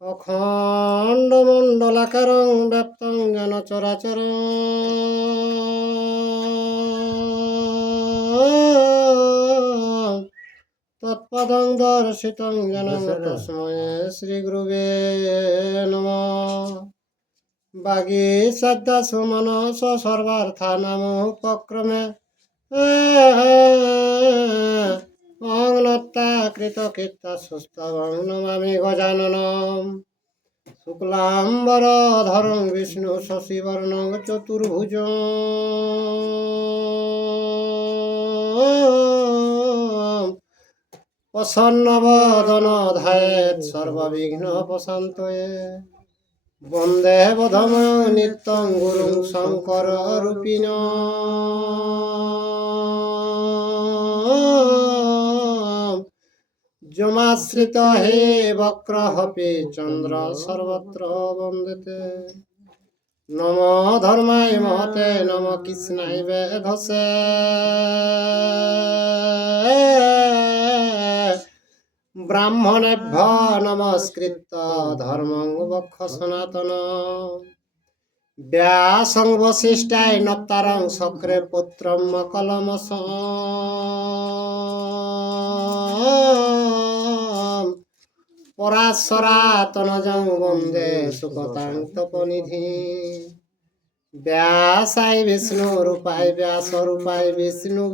অখণ্ড মণ্ডলাকারং ব্যাপ্তং যেন চরাচরং তৎপদং দর্শিতং যেন তস্মৈ শ্রীগুরুবে নমঃ। বাগী শ্রদ্ধাসু মনস সর্বার্থানামুপক্রমে অংনত্তা কৃতকীর্তা সুস্তবং নমামি গজাননম। শুক্লাম্বরধরং বিষ্ণু শশিবর্ণং চতুর্ভুজং প্রসন্নবদন ধ্যায়েৎ সর্ববিঘ্নোপশান্তয়ে। বন্দে বোধময়ং নিত্যং গুরুং শঙ্কর রূপিণঃ। যমাশ্রিত হে বক্রহপি চন্দ্র সর্বত্র বন্দেতে। নম ধর্মায় মহতে নম কৃষ্ণায় বেধসে। ব্রাহ্মণেভ্য নমস্কৃত্য ধর্মং বক্ষ সনাতন। ব্যাসং বশিষ্ঠায় নপ্তারং শক্রে পুত্রম কলমস। পরাশরাতনজং বন্দে সুকতাং তপনিধি। ব্যাসায় বিষ্ণু রূপায় ব্যাস রূপায় বিষ্ণু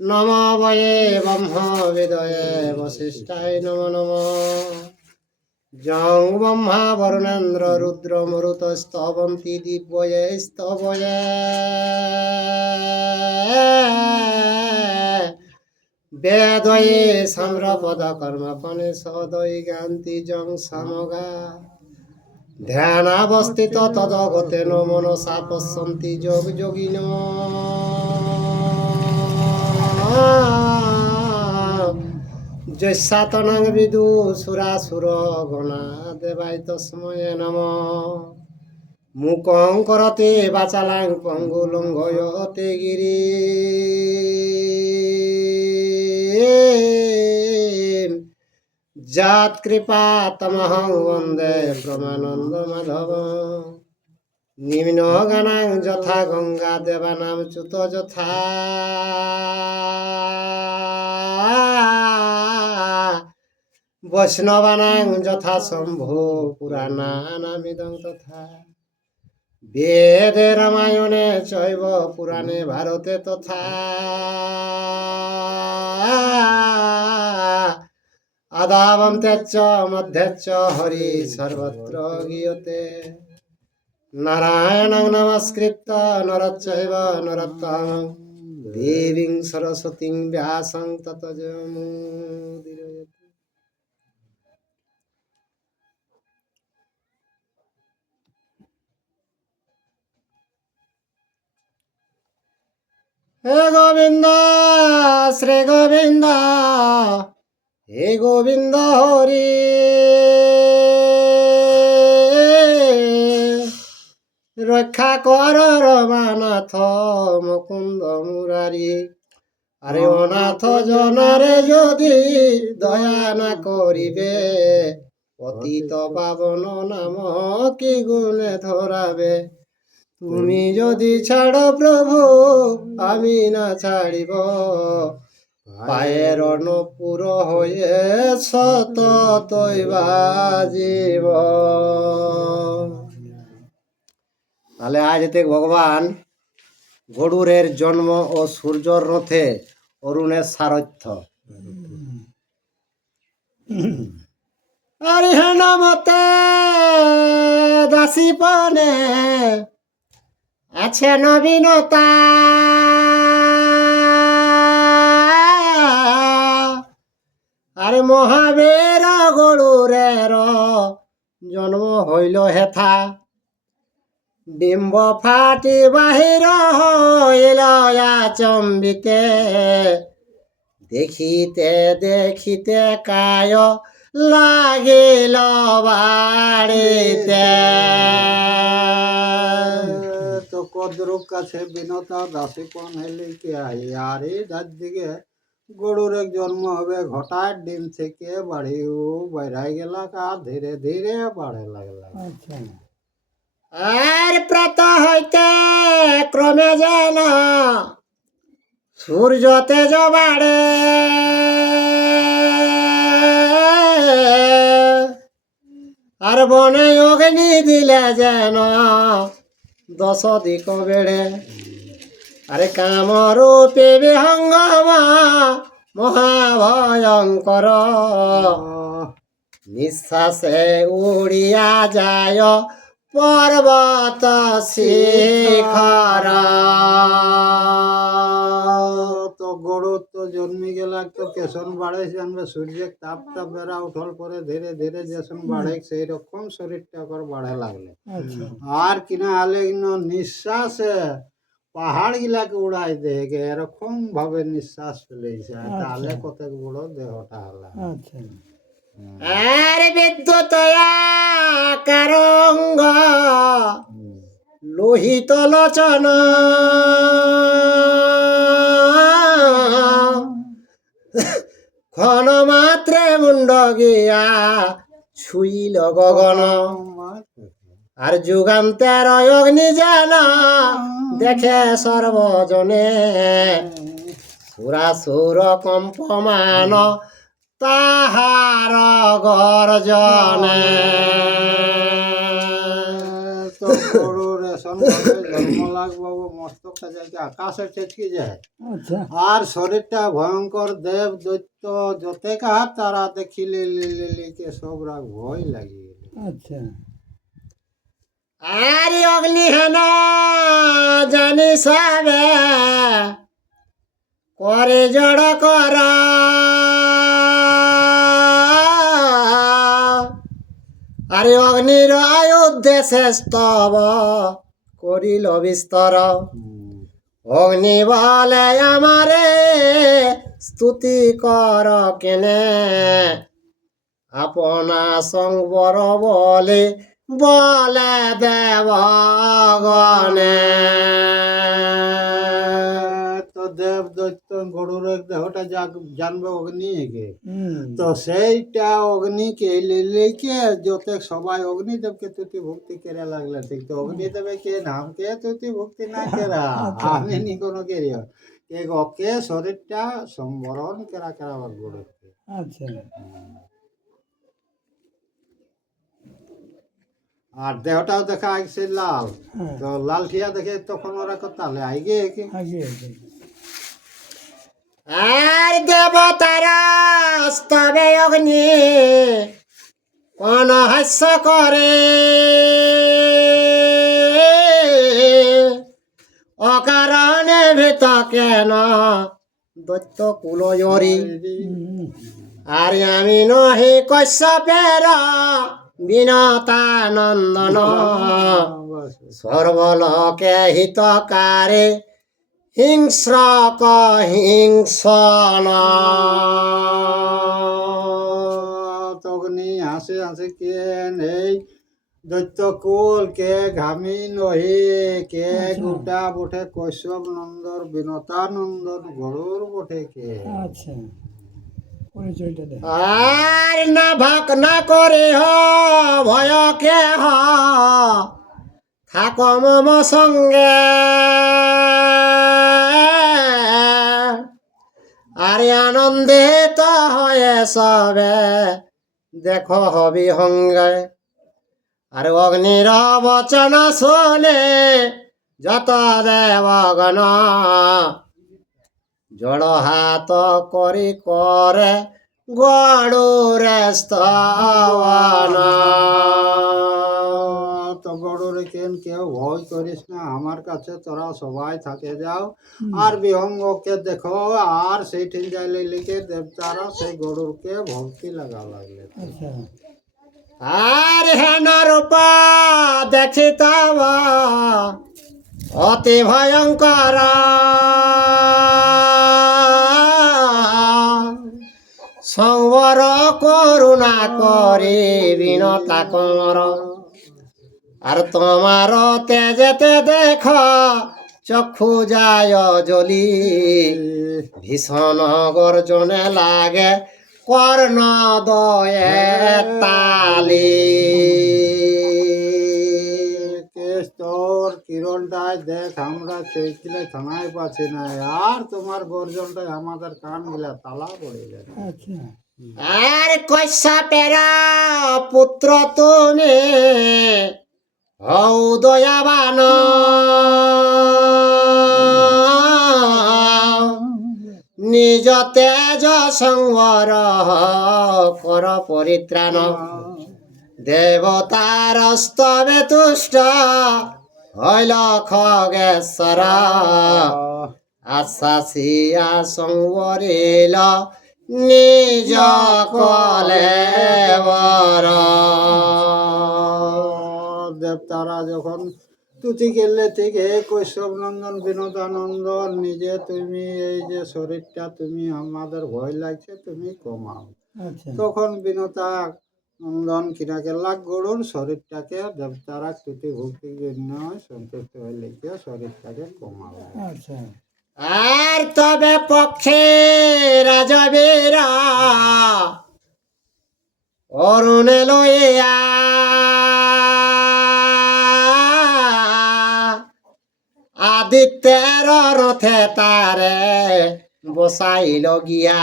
নম বয়ে ব্রহ্ম বিদয়ে বশিষ্ঠায় নমো নমঃ। যং ব্রহ্মা বরুণেন্দ্র রুদ্র মরুত স্তবন্তি দিব্যয়ে স্তবয়ে। বেদয়ে সাম্রপদ কর্মফণে সদৈ গান্তি যং সামগা। ধ্যানাবস্থিত তদগতেন মনসা পশ্যন্তি যোগ যোগিনঃ। যস্যাতনং বিদুসুরাসুর গণা দেবায় তস্মৈ নমঃ। মূকং করতে বাচালাং পঙ্গু লঙ্ঘয়তে গিরিম। যাৎ কৃপা তমহং বন্দে ব্রহ্মানন্দ মাধব। নিম্ন গানাং যথা গঙ্গা দেবানাম চ্যুত যথা। বৈষ্ণবানাং যথা শম্ভু পুরাণানামিদং তথা। বেদে রামায়ণে চৈব পুরাণে ভারতে তথা। আদাবন্তেচ্চ মধ্যেচ্চ হরি সর্বত্র গীয়তে। নারায়ণং নমস্কৃত্য নরচৈব নরোত্তমং দেবীং সরস্বতীং ব্যাসং ততো জয়মুদীরয়েৎ। হে গোবিন্দ শ্রী গোবিন্দ হে গোবিন্দ হরি। রক্ষা কর রমানাথ মুকুন্দ মুরারি। আরে অনাথ জনারে যদি দয়া না করিবে। পতিত পাবন নাম কি গুণে ধরাবে। তুমি যদি ছাড়ো প্রভু আমি না ছাড়িব। পায়ের নপুর হয়ে সততই বাজিব। তাহলে আজ থেকে ভগবান গরুরের জন্ম ও সূর্যর রথে অরুণের সারথ্য। হরিহন মতে দাসীপনে আছে নবীনতা। আরে মহাবীর গরুরের জন্ম হইল হেথা। ডিম্ব ফাটি বাহির হইল আচম্বিতে। দেখিতে দেখিতে কায় লাগিল বাড়িতে। তো কদ্রুপ কাছে বিনতা দাসী কোন হেলি কে আরে যার দিকে গরুর এক জন্ম হবে ঘটার ডিম থেকে বাড়িও বাইরাই গেল আর ধীরে ধীরে বাড়ে লাগলা। আর প্রাত হইতে ক্রমে যেন সূর্য তেজ বাড়ে, আর বনে অগ্নি দিলে যেন 10 দিক বেড়ে। আরে কামরূপে বিহঙ্গম মহাভয়ঙ্কর, নিঃশ্বাসে উড়িয়া যায় পর্বত শিখর। তো গরু তো জন্মি গেল তো কেশন বাড়ে জানবে সূর্যের তাপটা বেড়া উঠল পরে ধীরে ধীরে যেসন বাড়ে সেই রকম শরীরটা করে বাড়ে লাগলো। আর কিনা হলে নিঃশ্বাসে পাহাড় গিলাকে উড়াই দেগে এরকম ভাবে নিঃশ্বাস ফেলেছে, তাহলে কত বড় দেহটা হলো। আর বিদ্যুৎ কারঙ্গ লোহিত লোচন, ক্ষণ মাত্রে মুন্ড গিয়া ছুইল গগন। আর যুগান্তের অগ্নি যেন দেখে সর্বজনে, সুরাসুর কম্পমান তাহার গর্জনে। তো গরু রেশন জন্ম লাগবো মস্তকটা যাই আকাশে ছেচকি যায়, আর শরীরটা ভয়ঙ্কর দেব দৈত্য যতে কাহা তারা দেখিলে লিলিকে সব রাগ ভয় লাগি গেল। আর অগ্নি হেন জানি সবে করে জড় কর, আরে অগ্নির উদ্দেশ্যে স্তব করিল বিস্তর। অগ্নি বলে আমারে স্তুতি কর কেনে, আপনা সংবর বলে বলে দেবগণে। তো দেব দৈত্য গরুর দেহটা জানবে অগ্নি গে, তো সেইটা অগ্নিকে লেকে যতে সবাই অগ্নিদেবকে তুতি ভক্তি করে লাগলে। ঠিক তো অগ্নিদেবে কে নামকে তুতি ভক্তি না কেরা আমি নি কোনো কেরিও কে ওকে শরীরটা সম্বরণ কেরা কেরা গরু। আর দেহটাও দেখা আসছে লাল, তো লাল ঠিয়া দেখে তখন ওরা কোথালে আইগে আর দেবতারা স্তবে অগ্নি কোন হাস্য করে, অকারণে ভীত কেন দৈত্য কুলয়রি। আর আমি নহি কশ্যপের বিনতানন্দন, সর্বলোকে হিতকারে হিংস্র কহিংসন। তখনই হাসে হাসে কে নেই দৈত্য কুল কে ঘামি নহি কে গোটা বটে কৈশব নন্দর বিনতানন্দন গরুর বটে কে। আর না ভাক না করে হ ভয় কে হ থাক মম সঙ্গে, আরে আনন্দিত হয়ে সবে দেখো হবি হঙ্গে। আর অগ্নির বচন শোনে যত দেবগণ, জড় হাত করি করে গড়ুরে স্তবন। তো গরুরে কেন কেউ ভয় করিস না, আমার কাছে তোরা সবাই থাকে যাও আর বিহঙ্গকে দেখো। আর সেইঠিন যাইলে লিখে দেবতারা সেই গরুরকে ভক্তি লাগা লাগলে। আর হেন রূপ দেখি তব অতি ভয়ঙ্কর, সংবর করুণা করে বিনতা কমর আর তোমার তেজেতে দেখ চক্ষু যায় জ্বলি ভীষণ গর্জনে লাগে কর্ণ দয়ে তালি কেশ তোর কিরণটায় দেখ আমরা চৈতলে থানায় পাচ্ছি না, আর তোমার গর্জনটায় আমাদের কান গুলা তালা পড়ে যায়। আর কশ্যপেরা পুত্র তুমি হও দয়াবান নিজ তেজ সংবর কর পরিত্রাণ দেবতার স্তবে তুষ্ট হইল খগেশ্বর আশ্বাসিয়া সংবরিল নিজ কলেবর দেবতারা যখন তুতি গেলে ঠিক হে কৈশব নন্দন বিনোদানন্দন, নিজে তুমি এই যে শরীরটা তুমি আমাদের ভয় লাগছে তুমি কমাও। তখন বিনোদা নন্দন কিনা গেলা গরুর শরীরটাকে দেবতারা তুতি ভক্তির জন্য সন্তুষ্ট হয়ে লিখে শরীরটাকে কমাও। আর তবে পক্ষে রাজবীরা অরুণে লইয়া আদিত্যের রথে তারে বসাইল গিয়া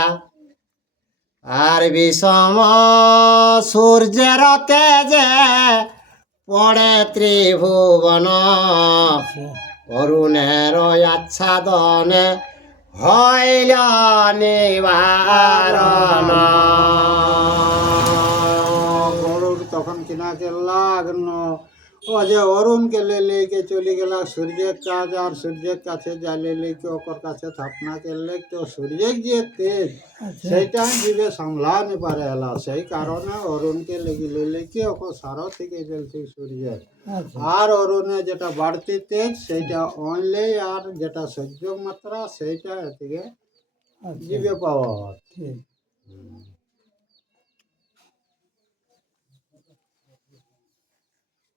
আর বিষম সূর্যের তেজে পড়ে ত্রিভুবন অরুণের আচ্ছাদনে হইল নিবারণ গরুর তখন কিনা গেলা ও যে অরুণকে লেকে চলে গেলা সূর্যের কাজ, আর সূর্যের কাছে জালে লেকে ওকর কাছে থাপনা করলে তো সূর্যের যে তেজ সেইটা জীবে সামলানি পারে এলা, সেই কারণে অরুণকে লেগে লেকে ওকর সারো থেকে জ্বলছে সূর্যের। আর অরুণে যেটা বাড়তি তেজ সেইটা অনলে, আর যেটা সহ্য মাত্রা সেইটা থেকে জীবে পাওয়া হয়।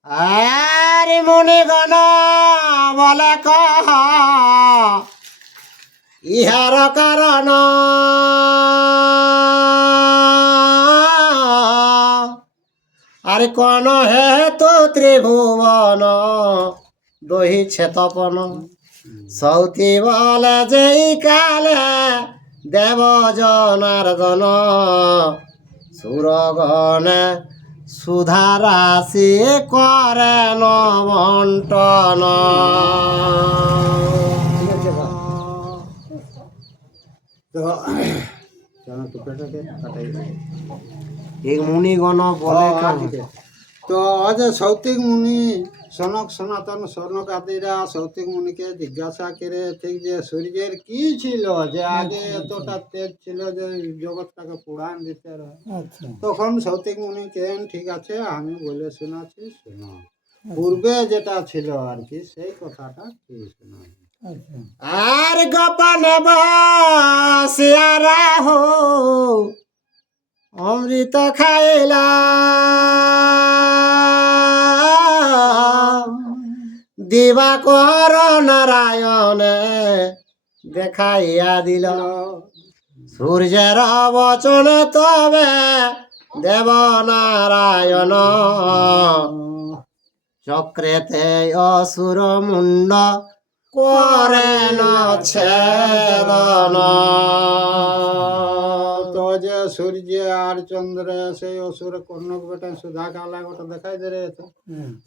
আর মুনিগণ বলে কহ ইহার কারণ আর কোন হেতু ত্রিভুবন দহিছে তপন সৌতি বলে যেই কালে দেব জনার্দন সুরগণে সুধা রাশি করে বন্টন তো কেন টুকরাটাকে কাটাই এই মুনিগণ বলে তো আজ সৌতিক মুনি সনক সনাতন সনক আদিরা সৌতিক মুনিকে জিজ্ঞাসা করে ঠিক যে সূর্যের কি ছিল যে আগে এতটা তেজ ছিল যে জগৎটাকে পুরাণ দিতে রয়। তখন সৌতিক মুনি কেন ঠিক আছে আমি বলে শোনাচ্ছি শোনো, পূর্বে যেটা ছিল আর কি সেই কথাটা কি শোনা। আর গোপনে বসিয়া রাহু অমৃত খাইলা দিবাকর নারায়ণে দেখাইয়া দিল সূর্যের বচনে তবে দেব নারায়ণ চক্রেতে অসুর মুন্ড করে ছেদন। তো যে সূর্য আর চন্দ্র সেই অসুর কর্ণক বেটা সুধা কালা গোটা দেখাই দে রে,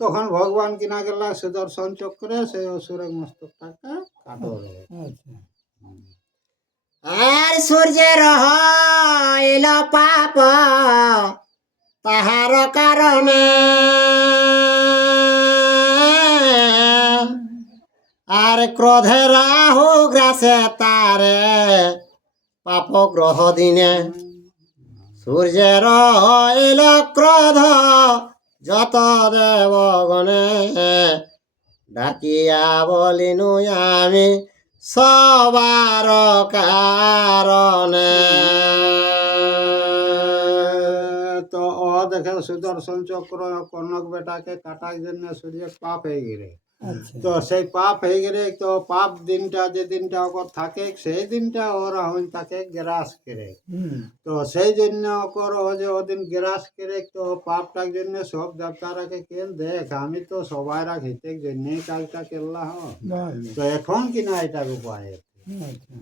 তখন ভগবান কিনা গেলা সুদর্শন চক্রে সেই অসুরের মস্তকটাকে কাটো রে। আর সূর্যের হইল পাপ তাহার কারণে আর ক্রোধে রাহু গ্রাসে তারে পাপ গ্রহ দিনে সূর্যের হইল ক্রোধ যত দেবগণে ডাকিয়া বলিনু আমি সবার কারণে। দেখে সুদর্শন চক্র কনক বেটাকে কাটার জন্য সূর্য পাপ হয়ে গেলে আচ্ছা তো সেই পাপ হয়ে গেলে তো পাপ দিনটা যে দিনটা ওর থাকে সেই দিনটা ওরা হইন তাকে গ্রাস করে হুম তো সেই জন্য ওকর ও যে ওদিন গ্রাস করে তো পাপটার জন্য সব দেবতারাকে কেন দেখ আমি তো সবাই রাখিতে জন্যই কাজটা করলাম বাহ, তো এখন কিনা এটার উপায় আছে। আচ্ছা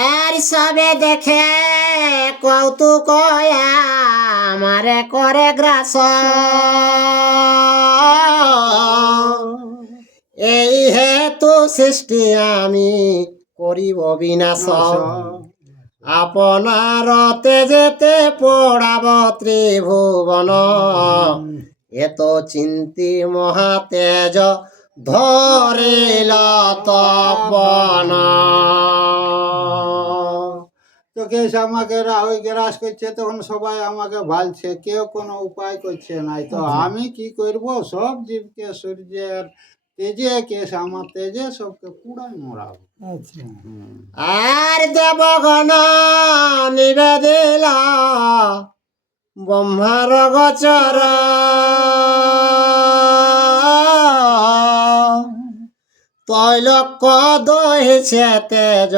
আর সবে দেখে কৌতুক আমারে করে গ্রাস এই হেতু সৃষ্টি আমি করিব বিনাশ আপনার তেজেতে পড়াব ত্রিভুবন এত চিন্তি মহাতেজ ধরিল তপন তো কেস আমাকে ওই গ্রাস করছে তখন সবাই আমাকে ভালছে কেউ কোনো উপায় করছে নাই তো আমি কি করব সব জীবকে সূর্যের তেজে কেস আমার তেজে সবকে পুরাই মরাবো আচ্ছা আর দেবগণ নিবেদিল ব্রহ্মার গোচর তৈলক্য দহিছে তেজ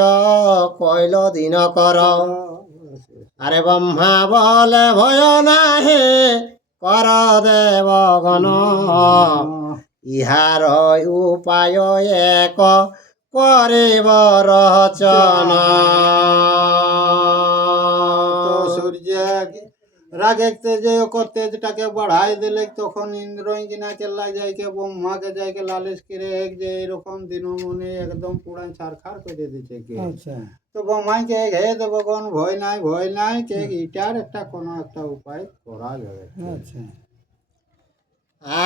কইল দিন কর আরে ব্রহ্মা বলে ভয় নাহি কর দেবগণ ইহার উপায় এক করিব রচনা তো সূর্য রাগে তেজে ওকর তেজটাকে বাড়াই দিলে তখন ইন্দ্র কিনা কেল্লা যাইকে ব্রহ্মাকে যাইকে লালিশ করে যে এরকম দিনমণি একদম পুরাই ছারখার করে দিচ্ছে কে আচ্ছা তো ব্রহ্মাকে হে দেবগণ ভয় নাই কে এটার একটা কোনো একটা উপায় করা যাবে আচ্ছা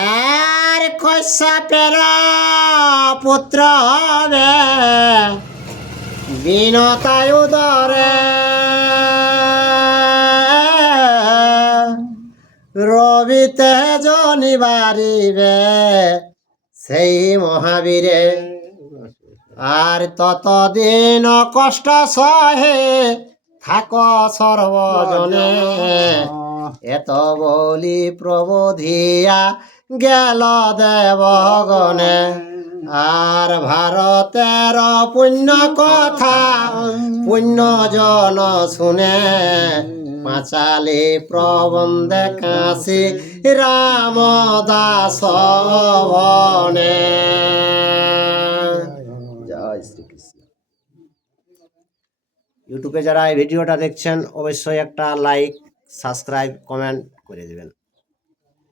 আর কশ্যপের পুত্র হবে বিনতায় উদরে রবি তেজ নিবারিবে সেই মহাবীরে আর ততদিন কষ্ট সহে থাক সর্বজনে এত বলি প্রবোধিয়া গেল দেবগণে আর ভারতের পুণ্য কথা পুণ্য জন শুনে পাঁচালি প্রবন্ধে কাশি রামদাস বনে জয় শ্রীকৃষ্ণ। ইউটিউবে যারা এই ভিডিওটা দেখছেন অবশ্যই একটা লাইক সাবস্ক্রাইব কমেন্ট করে দেবেন।